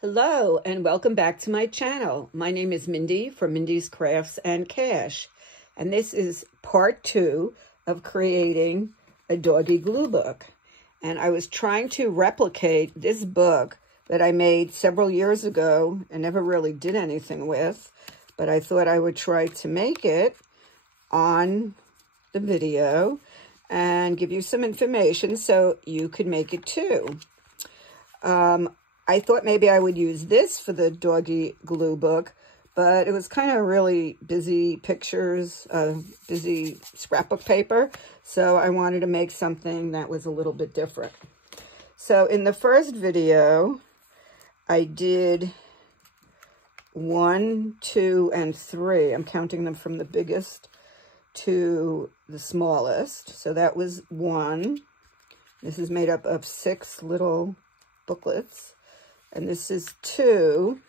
Hello and welcome back to my channel. My name is Mindy from Mindy's Crafts and Cash, and this is part 2 of creating a doggy glue book. And I was trying to replicate this book that I made several years ago and never really did anything with, but I thought I would try to make it on the video and give you some information so you could make it too. I thought maybe I would use this for the doggy glue book, but it was kind of really busy pictures, busy scrapbook paper. So I wanted to make something that was a little bit different. So in the first video, I did 1, 2, and 3. I'm counting them from the biggest to the smallest. So that was 1. This is made up of 6 little booklets. And this is 2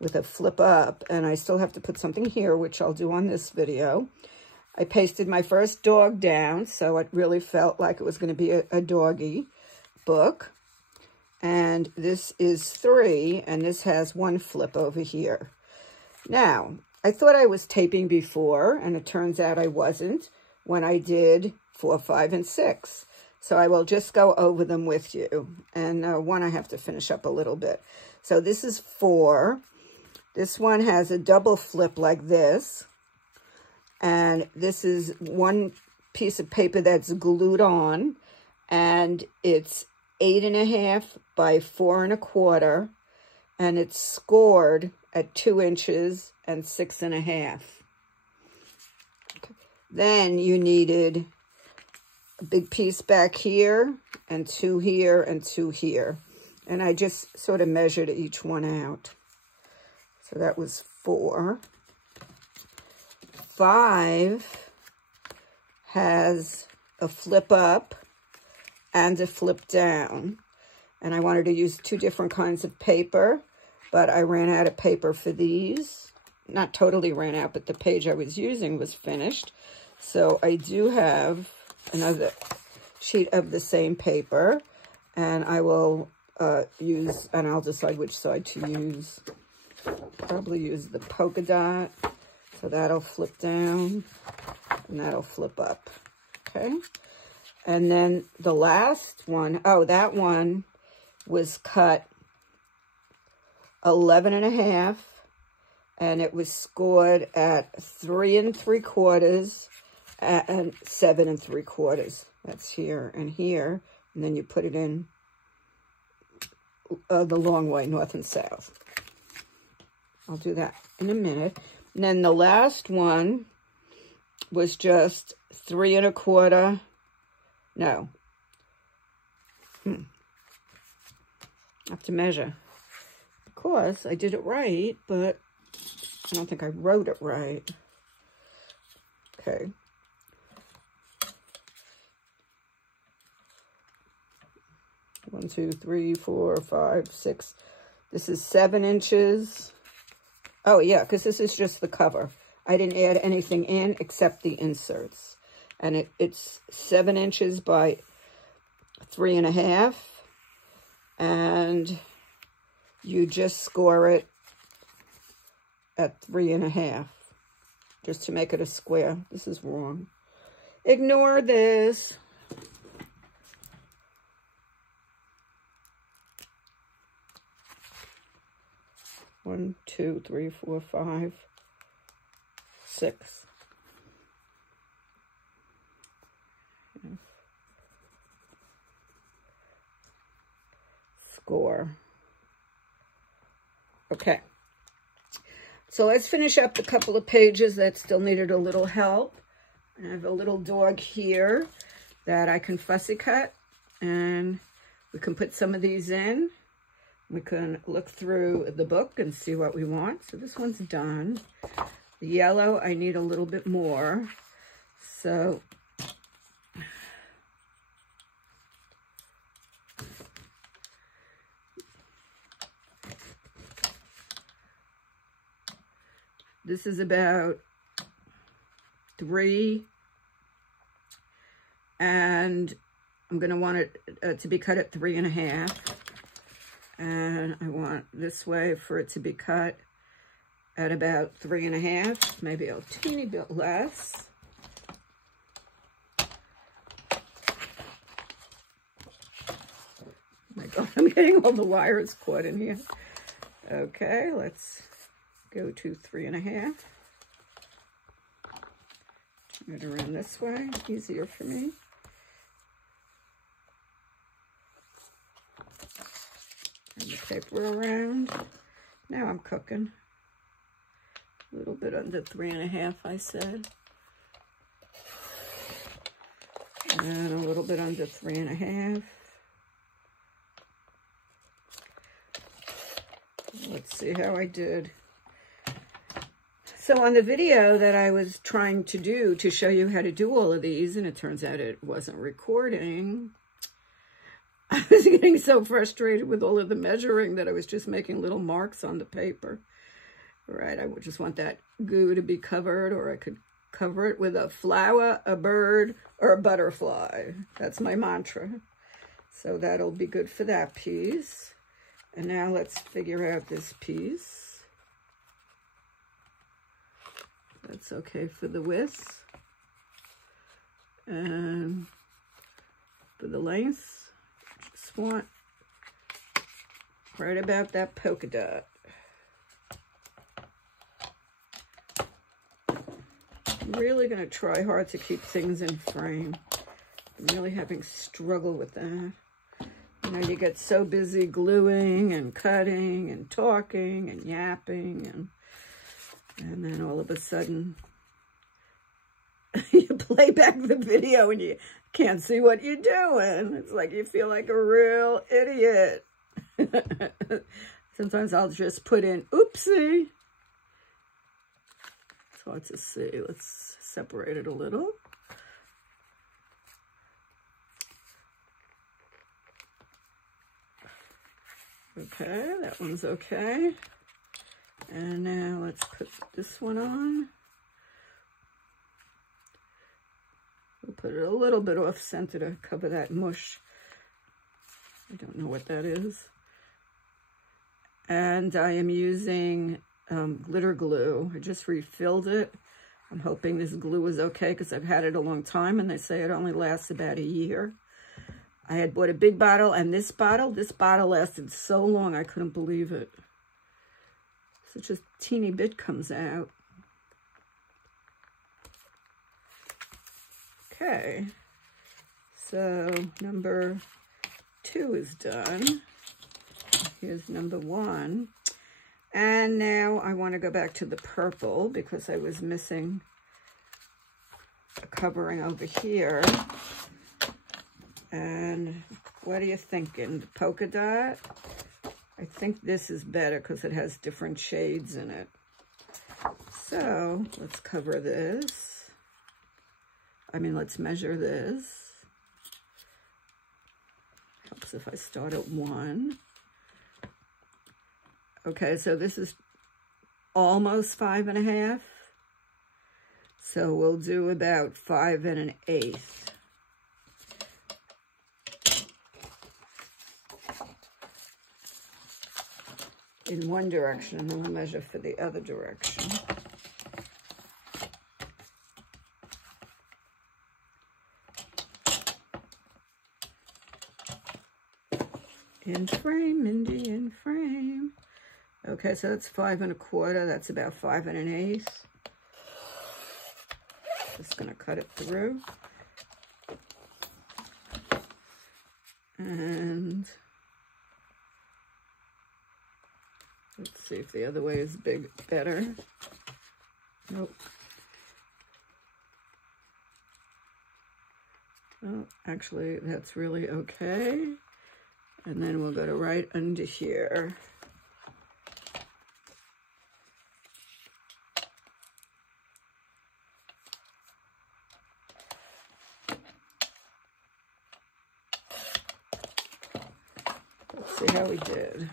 with a flip up, and I still have to put something here, which I'll do on this video. I pasted my first dog down, so it really felt like it was going to be a doggy book. And this is 3, and this has 1 flip over here. Now, I thought I was taping before, and it turns out I wasn't when I did 4, 5, and 6. So I will just go over them with you. And 1 I have to finish up a little bit. So this is 4. This one has a double flip like this. And this is 1 piece of paper that's glued on. And it's 8.5 by 4 1/4. And it's scored at 2 inches and 6.5. Okay. Then you needed a big piece back here, and 2 here, and 2 here. And I just sort of measured each one out. So that was 4. 5 has a flip up and a flip down. And I wanted to use 2 different kinds of paper, but I ran out of paper for these. Not totally ran out, but the page I was using was finished. So I do have another sheet of the same paper, and I will use, and I'll decide which side to use. Probably use the polka dot, so that'll flip down, and that'll flip up, okay? And then the last one, oh, that one was cut 11.5, and it was scored at 3 3/4 and 7 3/4. That's here and here. And then you put it in the long way, north and south. I'll do that in a minute. And then the last one was just 3 1/4. No. I have to measure. Of course, I did it right, but I don't think I wrote it right. Okay. One, 2, 3, 4, 5, 6. This is 7 inches. Oh, yeah, because this is just the cover. I didn't add anything in except the inserts. And it's 7 inches by 3 1/2. And you just score it at 3 1/2. Just to make it a square. This is wrong. Ignore this. One, 2, 3, 4, 5, 6. Score. Okay. So let's finish up the couple of pages that still needed a little help. I have a little dog here that I can fussy cut, and we can put some of these in. We can look through the book and see what we want. So this one's done. The yellow, I need a little bit more. So this is about 3, and I'm going to want it to be cut at 3 1/2. And I want this way for it to be cut at about 3.5, maybe a teeny bit less. Oh my God, I'm getting all the wires caught in here. Okay, let's go to 3.5. Turn it around this way, easier for me. Turn the paper around. Now I'm cooking. A little bit under 3.5, I said. And a little bit under 3.5. Let's see how I did. So on the video that I was trying to do to show you how to do all of these, and it turns out it wasn't recording, I was getting so frustrated with all of the measuring that I was just making little marks on the paper. Right, I would just want that goo to be covered, or I could cover it with a flower, a bird, or a butterfly. That's my mantra. So that'll be good for that piece. And now let's figure out this piece. That's okay for the width. And for the length, just want right about that polka dot. I'm really going to try hard to keep things in frame. I'm really having struggle with that. You know, you get so busy gluing and cutting and talking and yapping, and then all of a sudden you play back the video and you can't see what you're doing. It's like you feel like a real idiot. Sometimes I'll just put in, oopsie. It's hard to see. Let's separate it a little. Okay, that one's okay. And now let's put this one on. We'll put it a little bit off center to cover that mush. I don't know what that is. And I am using glitter glue. I just refilled it. I'm hoping this glue is okay because I've had it a long time and they say it only lasts about a year. I had bought a big bottle, and this bottle lasted so long I couldn't believe it. Such a teeny bit comes out. Okay, so number 2 is done. Here's number 1. And now I want to go back to the purple because I was missing a covering over here. And what are you thinking? The polka dot? I think this is better because it has different shades in it. So let's cover this. Let's measure this. Helps if I start at 1. Okay, so this is almost 5.5. So we'll do about 5 1/8. In one direction, and then we'll measure for the other direction. In frame, Mindy, in frame. Okay, so that's 5 1/4. That's about 5 1/8. Just gonna cut it through. And let's see if the other way is better. Nope. Oh, actually, that's really okay. And then we'll go to right under here. Let's see how we did.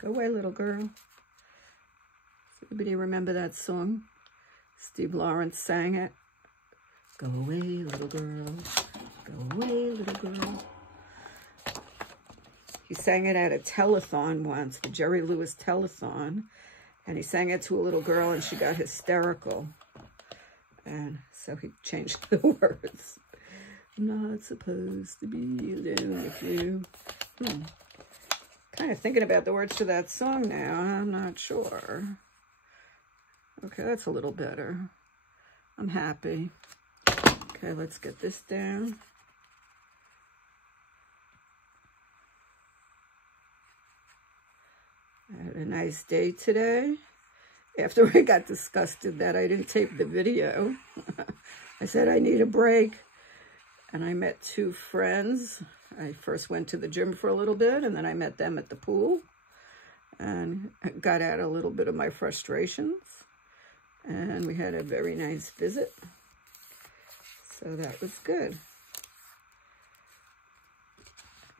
Go away, little girl. Does anybody remember that song? Steve Lawrence sang it. Go away, little girl. Go away, little girl. He sang it at a telethon once, the Jerry Lewis telethon. And he sang it to a little girl and she got hysterical. And so he changed the words. I'm not supposed to be alone with you. Kind of thinking about the words to that song now. I'm not sure. Okay, that's a little better. I'm happy. Okay, let's get this down. I had a nice day today. After I got disgusted that I didn't tape the video, I said I need a break. And I met two friends. I first went to the gym for a little bit, and then I met them at the pool. And got out a little bit of my frustrations. And we had a very nice visit. So that was good.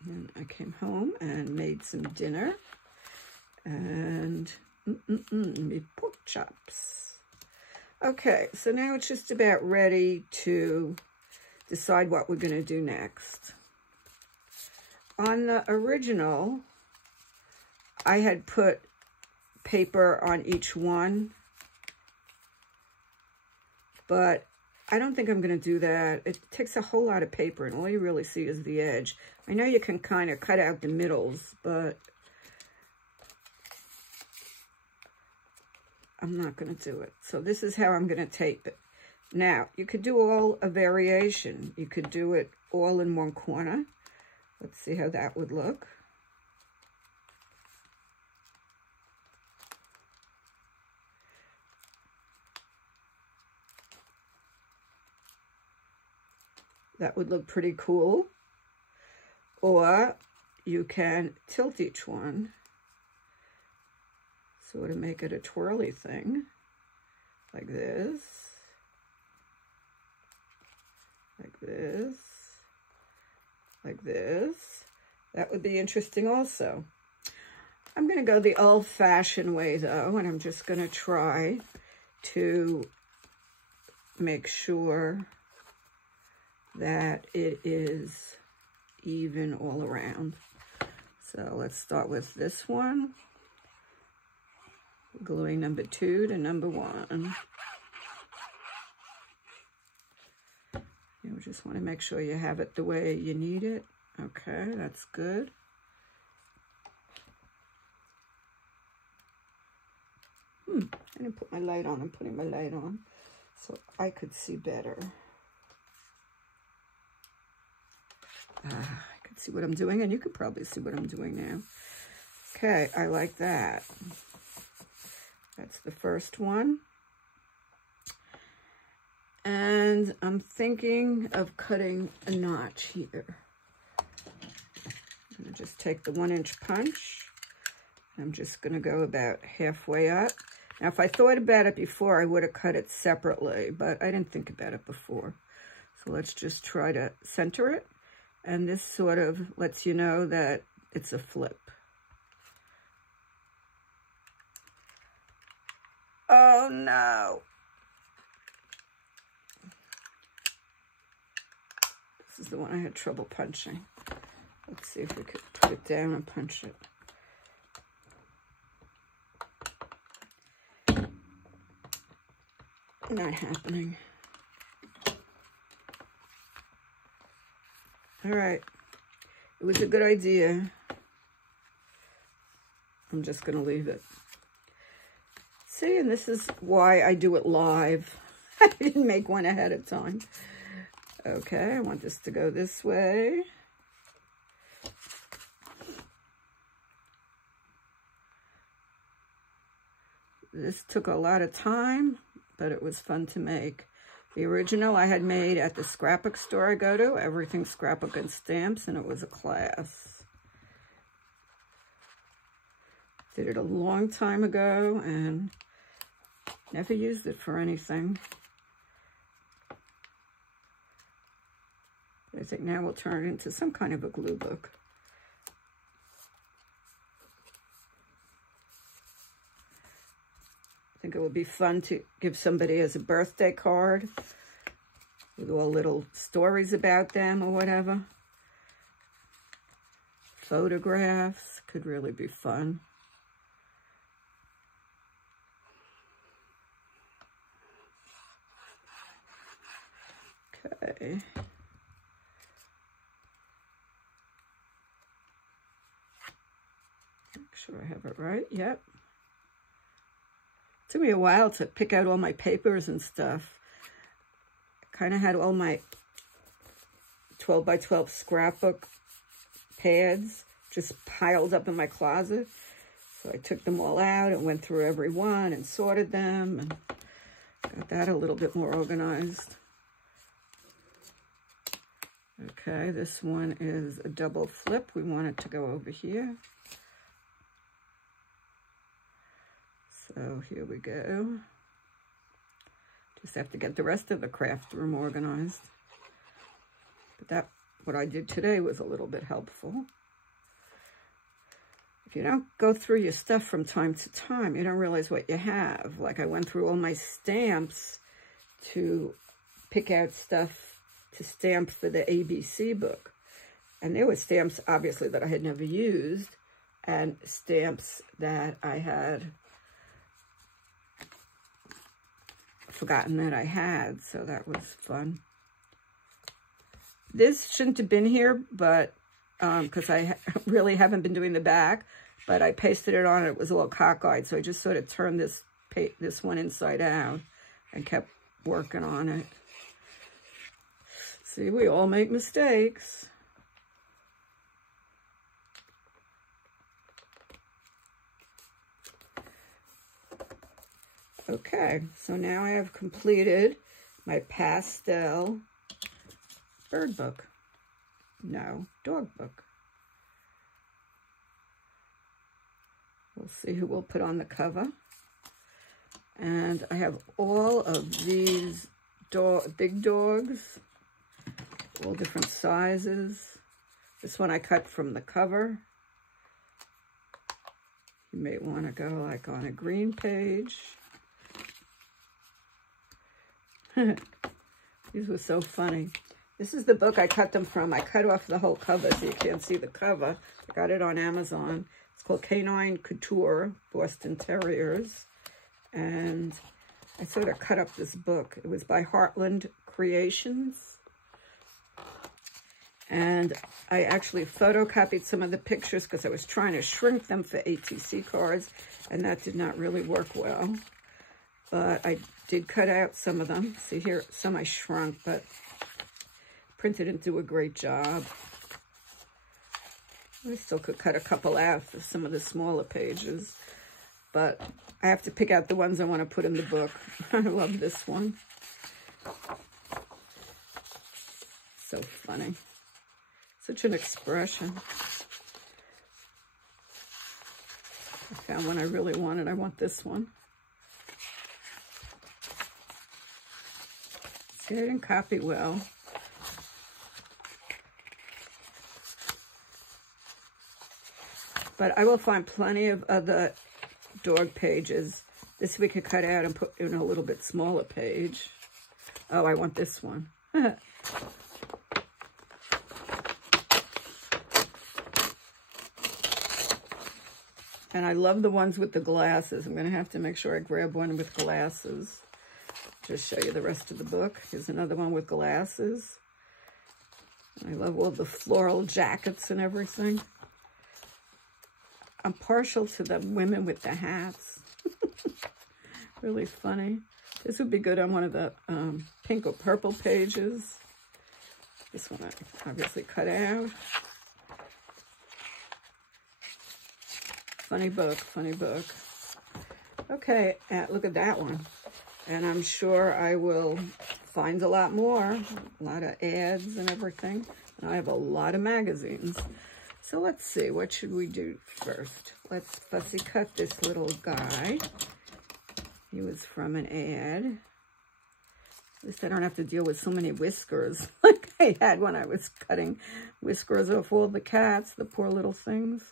And I came home and made some dinner. And me pork chops. Okay, so now it's just about ready to decide what we're going to do next. On the original, I had put paper on each one, but I don't think I'm going to do that. It takes a whole lot of paper, and all you really see is the edge. I know you can kind of cut out the middles, but I'm not going to do it. So this is how I'm going to tape it. Now, you could do all a variation. You could do it all in one corner. Let's see how that would look. That would look pretty cool. Or you can tilt each one, sort of make it a twirly thing, like this, like this, like this. That would be interesting also. I'm going to go the old-fashioned way, though, and I'm just going to try to make sure that it is even all around. So let's start with this one. Gluing number 2 to number 1. You just want to make sure you have it the way you need it. Okay, that's good. I didn't put my light on. I'm putting my light on so I could see better. I could see what I'm doing, and you could probably see what I'm doing now. Okay, I like that. That's the first one. And I'm thinking of cutting a notch here. I'm going to just take the 1-inch punch. I'm just going to go about halfway up. Now, if I thought about it before, I would have cut it separately, but I didn't think about it before. So let's just try to center it. And this sort of lets you know that it's a flip. Oh, no. This is the one I had trouble punching. Let's see if we could put it down and punch it. Not happening. All right. It was a good idea. I'm just going to leave it. See, and this is why I do it live. I didn't make one ahead of time. Okay, I want this to go this way. This took a lot of time, but it was fun to make. The original I had made at the scrapbook store I go to, everything scrapbook and stamps, and it was a class. Did it a long time ago and never used it for anything. I think now we'll turn it into some kind of a glue book. I think it would be fun to give somebody as a birthday card with all little stories about them or whatever. photographs. Could really be fun. Okay. Make sure I have it right. Yep. It took me a while to pick out all my papers and stuff. I kind of had all my 12 by 12 scrapbook pads just piled up in my closet. So I took them all out and went through every one and sorted them and got that a little bit more organized. Okay, this one is a double flip. We want it to go over here. So here we go. Just have to get the rest of the craft room organized. But what I did today was a little bit helpful. If you don't go through your stuff from time to time, you don't realize what you have. Like I went through all my stamps to pick out stuff to stamp for the ABC book. And there were stamps, obviously, that I had never used, and stamps that I had forgotten that I had, so that was fun. This shouldn't have been here, but because I really haven't been doing the back, but I pasted it on, and it was all cockeyed, so I just sort of turned this one inside out and kept working on it. See, we all make mistakes. Okay, so now I have completed my pastel bird book. No, dog book. We'll see who we'll put on the cover. And I have all of these big dogs, all different sizes. This one I cut from the cover. You may want to go like on a green page. These were so funny. This is the book I cut them from. I cut off the whole cover so you can't see the cover. I got it on Amazon. It's called Canine Couture, Boston Terriers. And I sort of cut up this book. It was by Heartland Creations. And I actually photocopied some of the pictures because I was trying to shrink them for ATC cards, and that did not really work well. But I did cut out some of them. See here, some I shrunk, but printer didn't do a great job. I still could cut a couple out for some of the smaller pages, but I have to pick out the ones I want to put in the book. I love this one. So funny. Such an expression. I found one I really wanted. I want this one. See, I didn't copy well. But I will find plenty of other dog pages. This we could cut out and put in a little bit smaller page. Oh, I want this one. And I love the ones with the glasses. I'm going to have to make sure I grab one with glasses. Just show you the rest of the book. Here's another one with glasses. I love all the floral jackets and everything. I'm partial to the women with the hats. Really funny. This would be good on one of the pink or purple pages. This one I obviously cut out. Funny book, funny book. Okay, look at that one. And I'm sure I will find a lot more. A lot of ads and everything. And I have a lot of magazines. So let's see, what should we do first? Let's fussy cut this little guy. He was from an ad. At least I don't have to deal with so many whiskers like I had when I was cutting whiskers off all the cats, the poor little things.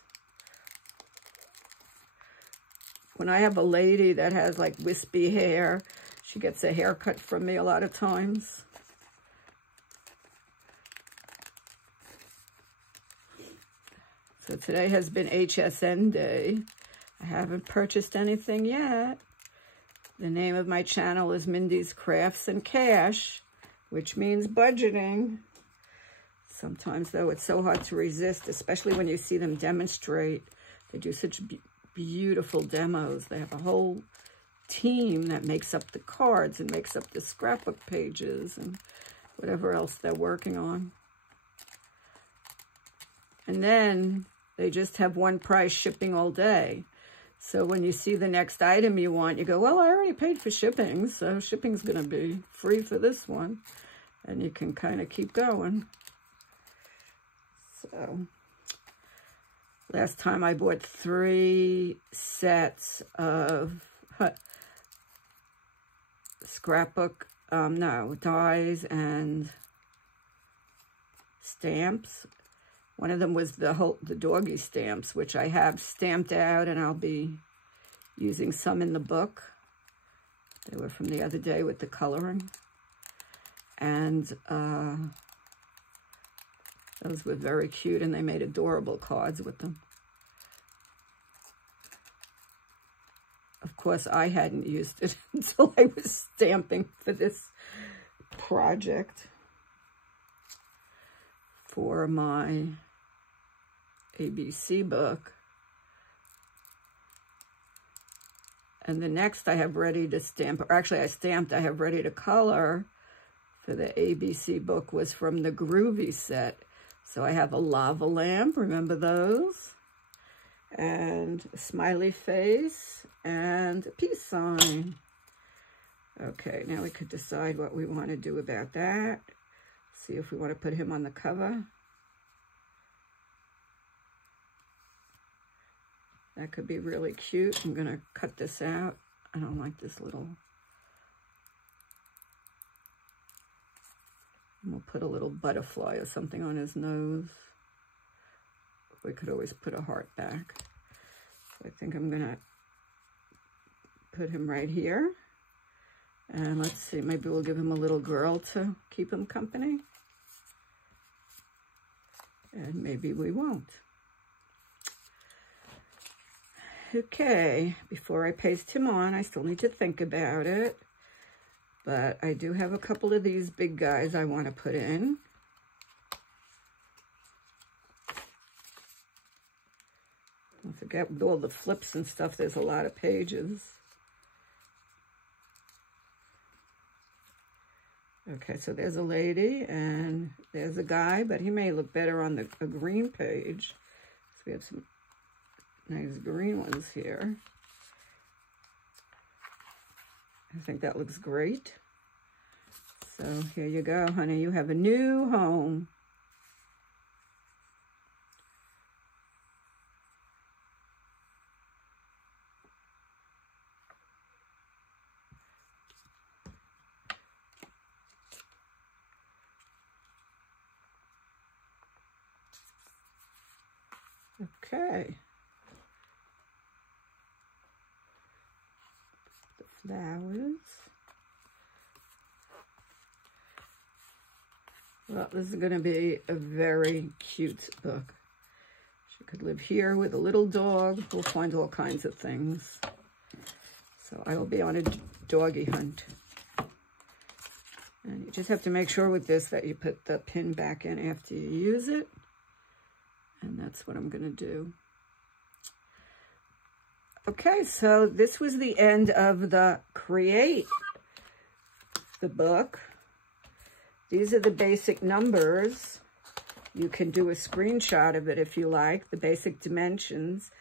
When I have a lady that has like wispy hair, she gets a haircut from me a lot of times. So today has been HSN Day. I haven't purchased anything yet. The name of my channel is Mindy's Crafts and Cash, which means budgeting. Sometimes, though, it's so hard to resist, especially when you see them demonstrate. They do such beautiful demos. They have a whole team that makes up the cards and makes up the scrapbook pages and whatever else they're working on. And then they just have one price shipping all day. So when you see the next item you want, you go, well, I already paid for shipping, so shipping's going to be free for this one. And you can kind of keep going. So last time I bought 3 sets of scrapbook, dies and stamps. One of them was the doggy stamps, which I have stamped out, and I'll be using some in the book. They were from the other day with the coloring. And those were very cute, and they made adorable cards with them. Of course, I hadn't used it until I was stamping for this project for my ABC book. And the next I have ready to stamp, or actually I have ready to color for the ABC book was from the Groovy set. So I have a lava lamp, remember those? And a smiley face and a peace sign. Okay, now we could decide what we want to do about that. See if we want to put him on the cover. That could be really cute. I'm going to cut this out. I don't like this little. And we'll put a little butterfly or something on his nose. We could always put a heart back. So I think I'm going to put him right here. And let's see, maybe we'll give him a little girl to keep him company. And maybe we won't. Okay, before I paste him on, I still need to think about it. But I do have a couple of these big guys I want to put in. Don't forget, with all the flips and stuff, there's a lot of pages. Okay, so there's a lady and there's a guy, but he may look better on a green page. So we have some nice green ones here. I think that looks great. So here you go, honey. You have a new home. Okay. The flowers. Well, this is going to be a very cute book. She could live here with a little dog. We'll find all kinds of things. So I will be on a doggy hunt. And you just have to make sure with this that you put the pin back in after you use it. And that's what I'm going to do. Okay, so this was the end of the Create the book. These are the basic numbers. You can do a screenshot of it if you like, the basic dimensions.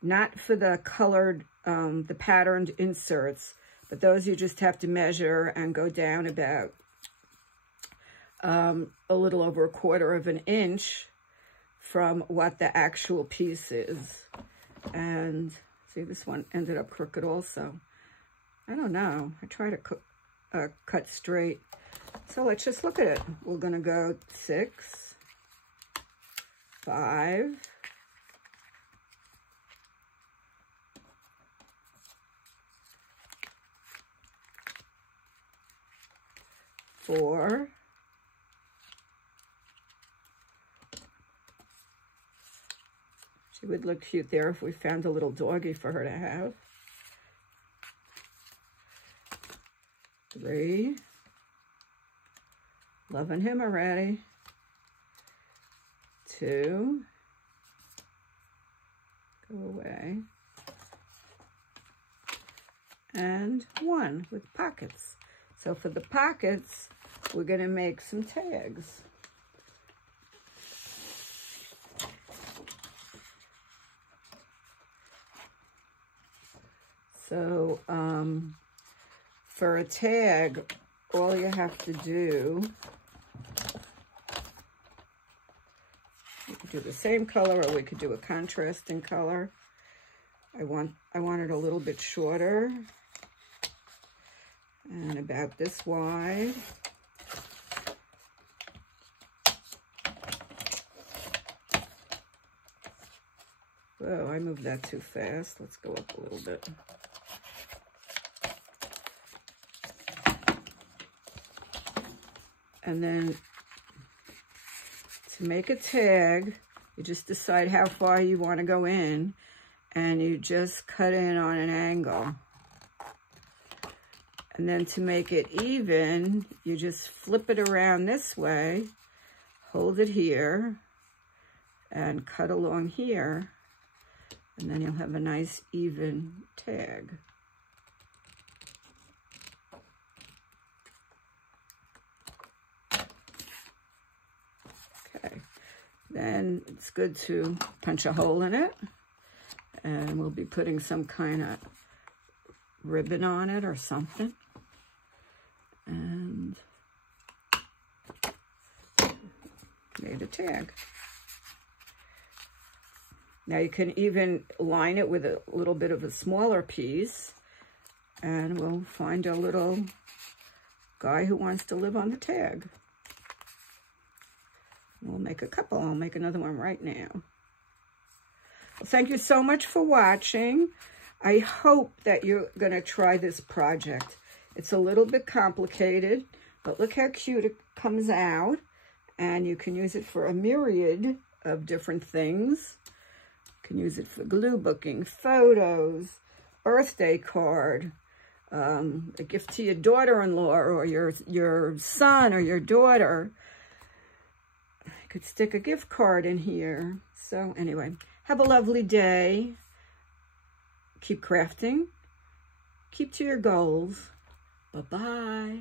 Not for the colored, the patterned inserts, but those you just have to measure and go down about a little over 1/4 of an inch from what the actual piece is. And see, this one ended up crooked also. I don't know. I try to cut straight. So let's just look at it. We're going to go 6, 5, 4, 5, would look cute there if we found a little doggy for her to have. 3. Loving him already. 2. Go away. And 1 with pockets. So for the pockets, we're going to make some tags. So for a tag, all you have to do, you could do the same color or we could do a contrasting color. I want it a little bit shorter and about this wide. Whoa, I moved that too fast. Let's go up a little bit. And then to make a tag, you just decide how far you want to go in, and you just cut in on an angle. And then to make it even, you just flip it around this way, hold it here, and cut along here, and then you'll have a nice even tag. Okay, then it's good to punch a hole in it, and we'll be putting some kind of ribbon on it or something. And made a tag. Now you can even line it with a little bit of a smaller piece, and we'll find a little guy who wants to live on the tag. We'll make a couple. I'll make another one right now. Well, thank you so much for watching. I hope that you're going to try this project. It's a little bit complicated, but look how cute it comes out. And you can use it for a myriad of different things. You can use it for glue booking, photos, birthday card, a gift to your daughter-in-law or your son or your daughter. You could stick a gift card in here. So anyway, have a lovely day. Keep crafting. Keep to your goals. Bye-bye.